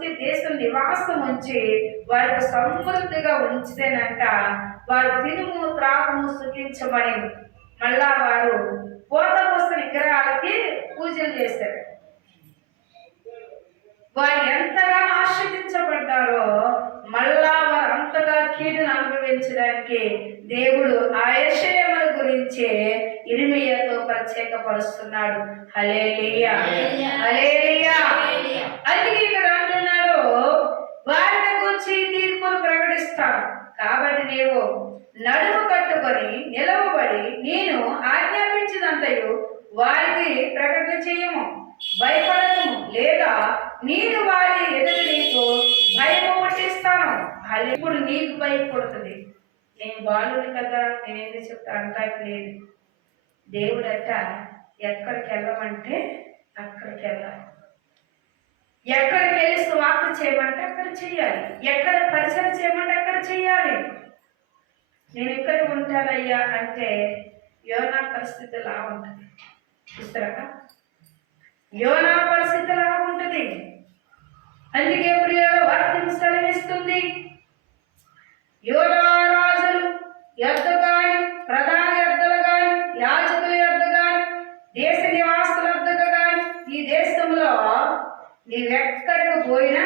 ఉంచి దేశం నివాసం ఉంచి వారికి సమృద్ధిగా ఉంచితేనంట వారు తినుము త్రాగుము సుఖించమని. మళ్ళా వారు పోత పోసిన విగ్రహాలకి పూజలు చేశారు. వారు ఎంతగా ఆశ్రయించబడ్డారో మళ్ళా వారు అంతగా కీడును అనుభవించడానికి దేవుడు ఆ యెషయా గురించి ఇర్మీయాతో ప్రత్యేకపరుస్తున్నాడు. హల్లెలూయా, హల్లెలూయా. అందుకే ఇక్కడ అంటున్నాడు, వారిని గురించి తీర్పును ప్రకటిస్తాను కాబట్టి నీవు నడుము కట్టుకొని నిలవబడి నేను ఆజ్ఞాపించినంతయు వారికి ప్రకటన చేయము, భయపడము, లేదా నేను వారి ఎదురు నీకు భయము పుట్టిస్తాను. ఇప్పుడు నీకు భయపడుతుంది. నేను బాలుని కదా, నేనేంది చెప్తా అంటాకి లేదు. దేవుడట ఎక్కడికి వెళ్ళమంటే అక్కడికి వెళ్ళాలి, ఎక్కడికి వెళ్ళి సువార్త చేయమంటే అక్కడ చేయాలి, ఎక్కడ పరిచయం చేయమంటే అక్కడ చేయాలి. నేను ఎక్కడ ఉంటానయ్యా అంటే యోనా పరిస్థితి లా ఉంటుంది. చూస్తారా, యోనా పరిస్థితి లా ఉంటుంది. అందుకే ప్రియుల వాక్యం సెలవిస్తుంది, యోనా రాజులు యొద్ద గాని, ప్రధాన యొద్దలు గాని, యాజకుల యొద్ద గాని, దేశ నివాసుల యొద్దకు గాని, ఈ దేశంలో నీవెక్కడికి పోయినా